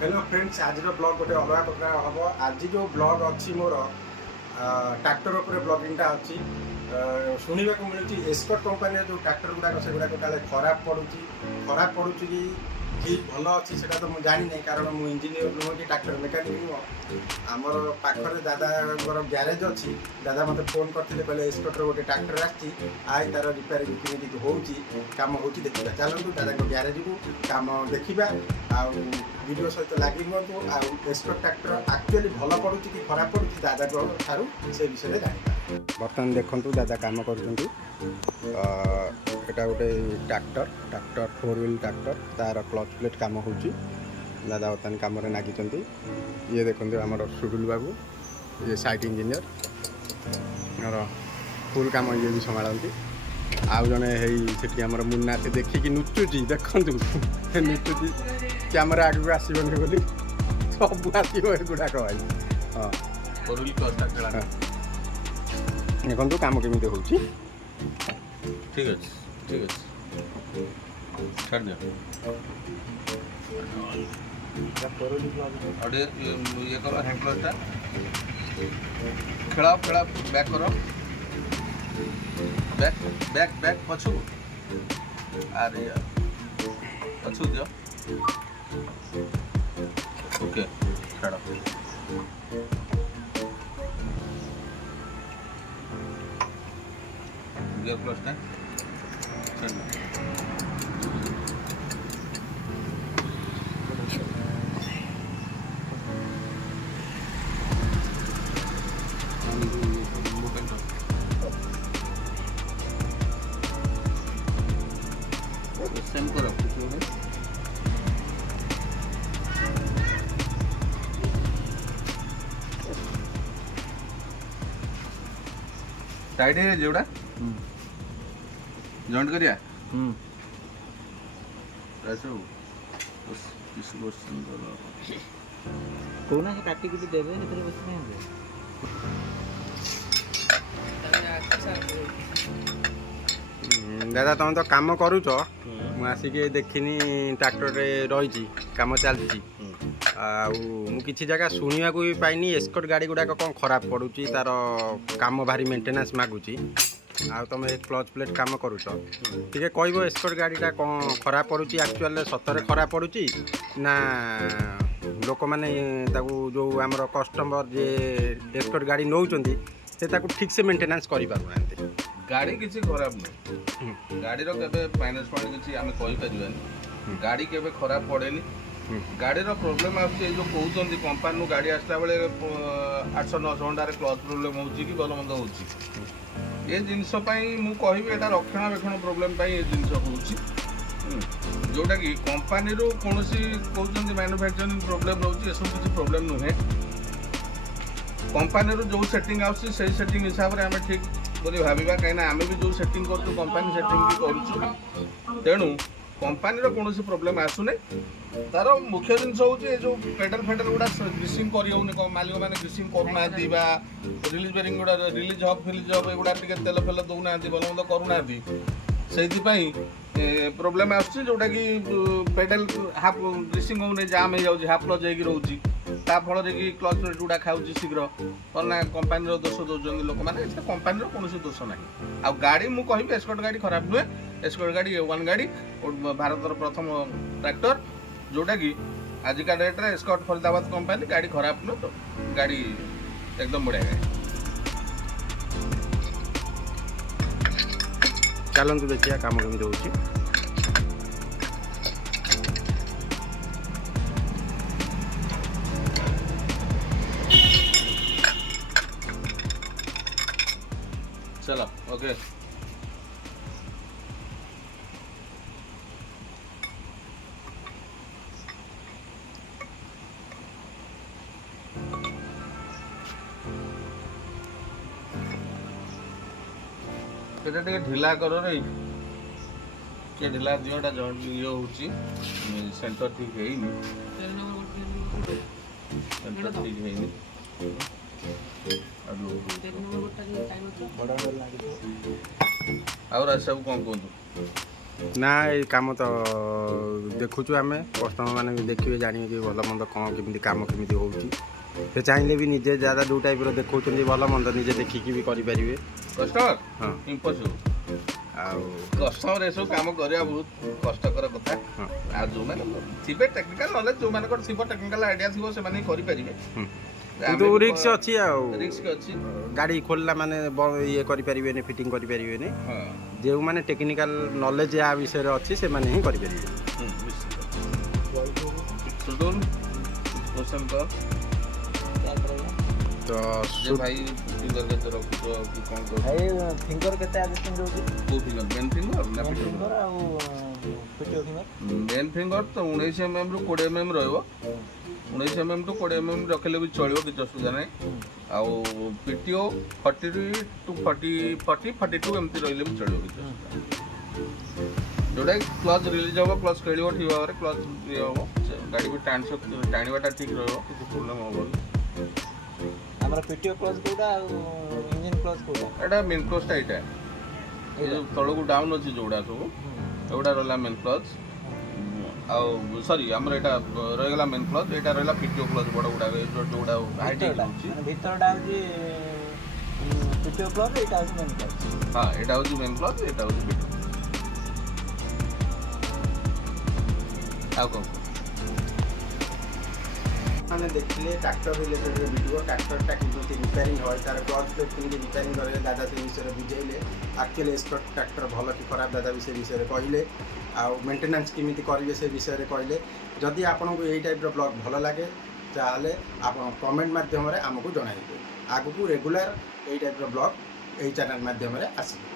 Hello friends, आज blog गोटे अलग प्रकार हम। आज जो ब्लॉग अच्छी मोर ट्रैक्टर उपर ब्लॉगिंगटा अच्छी शुणा मिलूँ एस्कॉर्ट कंपनी जो ट्रैक्टर गुड़ाक से गुड़ाक खराब पड़ू कि भल अच्छी से तो मुझे जानी नहीं, कारण मुझे इंजीनियर नुह कि ट्रैक्टर मेकानिक नुह। आमर पाखर दादा ग्यारेज अच्छी। दादा मत फोन करते कहले एस्कॉर्टर गोटे ट्रैक्टर आसी आई तार रिपेयरिंग केमी होम हो देखा। चलतु दादा ग्यारेज को कम देखा वीडियो सहित लगे रुहतु। एस्कॉर्ट ट्रैक्टर एक्चुअली भल पड़ू कि खराब पड़ू दादा ठारू से विषय जाना। बर्तमान देखु दादा कम कर गोटे ट्रैक्टर 4 व्हील ट्रैक्टर तार क्लच प्लेट कम हो दादा बर्तमान कम नागिंट। ये देखो आम सुडुल बाबू ये साइट इंजीनियर और फुल कम ये भी संभालती। आउ जड़े है आम मुन्ना से देखिकी नुचुची देखु नुचुची कैमेरा आगे आसबनी बोली सब आसो गुड़ाक भाई। हाँ देखो कम केमी हो ठीक अच्छे ठीक अच्छे छाड़ दियो और ये करो हैंड क्लचटा खेलाओ खेला बैक करो बैक बैक बैक पछू अरे यार पछू दियो ओके छाड़ो गियर क्लचटा छाड़ दो सेम करो टाइट है जोड़ा जॉइंट करिया ऐसे हो बस इस क्वेश्चन कोना से काटी के देबे एतरे बस नहीं हो दादा तुम तो कम करुच आसिक देखनी ट्रैक्टर रही कम चलती कि जगह शुणा भी पाइनी एस्कॉर्ट गाड़ी गुड़ाक कौन खराब पड़ुची तार काम भारी मेंटेनेंस मागुची आ तुम क्लच प्लेट कम करुच टे कह एस्कॉर्ट गाड़ीटा कौन खराब पड़ुची एक्चुअल सतरे खराब पड़ुची ना लोक मैंने जो आम कस्टमर जे एस्कॉर्ट गाड़ी नौकरी से ठीक से मेंटेनेंस कर गाड़ी किसी खराब नहीं गाड़ी के फाइनान्स फंड किसी आम कहीपर गाड़ी के खराब पड़ेनि गाड़ी प्रोब्लेम आसो कहते कंपानी गाड़ी आसला बेले 800-900 घंटे क्लच प्रोब्लेम हो भल मंद हो जिनस मुझे यहाँ रक्षणाबेक्षण प्रोब्लेम ये जिन जोटा कि कंपानी कौन कहते मैन्युफैक्चरिंग प्रोब्लेम रोचे सब किसी प्रोब्लेम नुहे कंपानी जो सेटिंग आसी सेटिंग हिसाब से आम ठीक बोली भाविबा कहीं आम भी जो सेटिंग कर कंपानी सेटिंग भी करूँ तेणु कंपानी कौन प्रोब्लेम आसुना तार मुख्य जिन जो पेडल फेडल गुड़ा ग्रीसिंग कर मालिक मैंने ग्रीसिंग करूना रिलीज बेरिंग गुड़ा रिलीज हब फिलीज हब एगुड़ा तेल फेल दौना भल मंद करूना से प्रोब्लेम आसुची जोटा कि पेडल हाफ ग्रीसिंग होने जाम हो जाए हाफ क्लच हो रोचे फल कि क्लच प्लेट गुड़ा खाऊँ शीघ्र ना कंपानी दोष दौरान लोक मैंने कंपानी कौन दोष ना आ गाड़ी मुझे कह एस्कॉर्ट गाड़ी खराब नुहे एस्कॉर्ट गाड़ी A1 गाड़ी भारत प्रथम ट्रैक्टर जोटा कि आजिका डेट्रे एस्कॉर्ट फरीदाबाद कंपानी गाड़ी खराब नुह तो गाड़ी एकदम बढ़िया गाड़ी चलतु देखिए कम केमी हो चलो ओके ढिला कर रे ढिला दियोटा जॉइंट ये होची सेंटर ठीक है सेंटर ठीक है और सब कौन कहतु ना ये कम तो ଦେଖୁଛୁ ଆମେ କଷ୍ଟମର ମାନେ ବି ଦେଖିବେ ଜାଣିବେ କି ଭଲ ମନ୍ଦ କ'ଣ କେମିତି କାମ କେମିତି ହେଉଛି ସେ ଚାହିଁଲେ ବି ନିଜେ ଯାହା ଯେଉଁ ଟାଇପ୍ର ଦେଖାଉଛନ୍ତି ଭଲ ମନ୍ଦ ନିଜେ ଦେଖିକି ବି କରିପାରିବେ। କଷ୍ଟମର ହଁ ଇମ୍ପସିବଲ୍। ଆଉ କଷ୍ଟମର ଏସବୁ କାମ କରିବା ବହୁତ କଷ୍ଟକର କଥା। ହଁ ଆଉ ଯେଉଁମାନେ ଥିବେ ଟେକ୍ନିକାଲ ନଲେଜ ଯେଉଁମାନଙ୍କର ଥିବ ଟେକ୍ନିକାଲ ଆଇଡ଼ିଆ ଥିବ ସେମାନେ ହିଁ କରିପାରିବେ। କିନ୍ତୁ ରିକ୍ସ ଅଛି ଆଉ ରିସ୍କ ଅଛି। ଗାଡ଼ି ଖୋଲିଲା ମାନେ ଇଏ କରିପାରିବେନି ଫିଟିଂ କରିପାରିବେନି। ହଁ ଯେଉଁମାନେ ଟେକ୍ନିକାଲ ନଲେଜ ୟା ବିଷୟରେ ଅଛି ସେମାନେ ହିଁ କରିପାରିବେ। सुडोल क्वेश्चन कर क्या करेगा ତ जे भाई फिंगर के तरफ तो कि कोन कर भाई फिंगर केते आगे फिंगर होची को फिंगर मेन फिंगर ना फिंगर आ पिटो फिंगर मेन फिंगर तो 19 mm रु 20 mm रहइबो 19 mm टू 20 mm रखले भी चलिबो कि असुविधा नै आ पीटीओ 40 टू 42 एमती रहले भी चलिबो कि जोड़ा क्लच रिलीज हम क्लच खेलो ठीक भाव में क्लच ये हम गाड़ी को टाणीवाटा ठीक रहा किसी प्रोब्लेम हम हमरा पीटीओ क्लच कोडा इंजन क्लच कोडा एटा मेन क्लचटा एटा ये जो तळ को डाउन अछि जोड़ा सब एटा रहला मेन क्लच आ सॉरी हमर एटा रह गेला मेन क्लच एटा रहला पीटीओ क्लच बड़ गुडा जोड़ा हाइट होछि भीतर डाउजी पीटीओ क्लच एटा होछि मेन क्लच हां एटा होछि मेन क्लच एटा होछि पीटीओ आउ मैंने देखिए ट्रैक्टर रिलेटेड वीडियो ट्रैक्टरटा केमती रिपेयरिंग है तार क्लच प्लेट केमती रिपेयरिंग करे दादा से विषय बुझेले एक्चुअली एस्कॉर्ट ट्रैक्टर भल कि खराब दादा भी से विषय कहले आउ मेंटेनेंस केमती करेंगे से विषय कहले जदि आपको यही टाइप ब्लॉग भल लगे ताहले आप कमेंट माध्यम आमको जणाइबे आगु रेगुलर यही टाइप ब्लॉग यही चैनल माध्यम आसबे।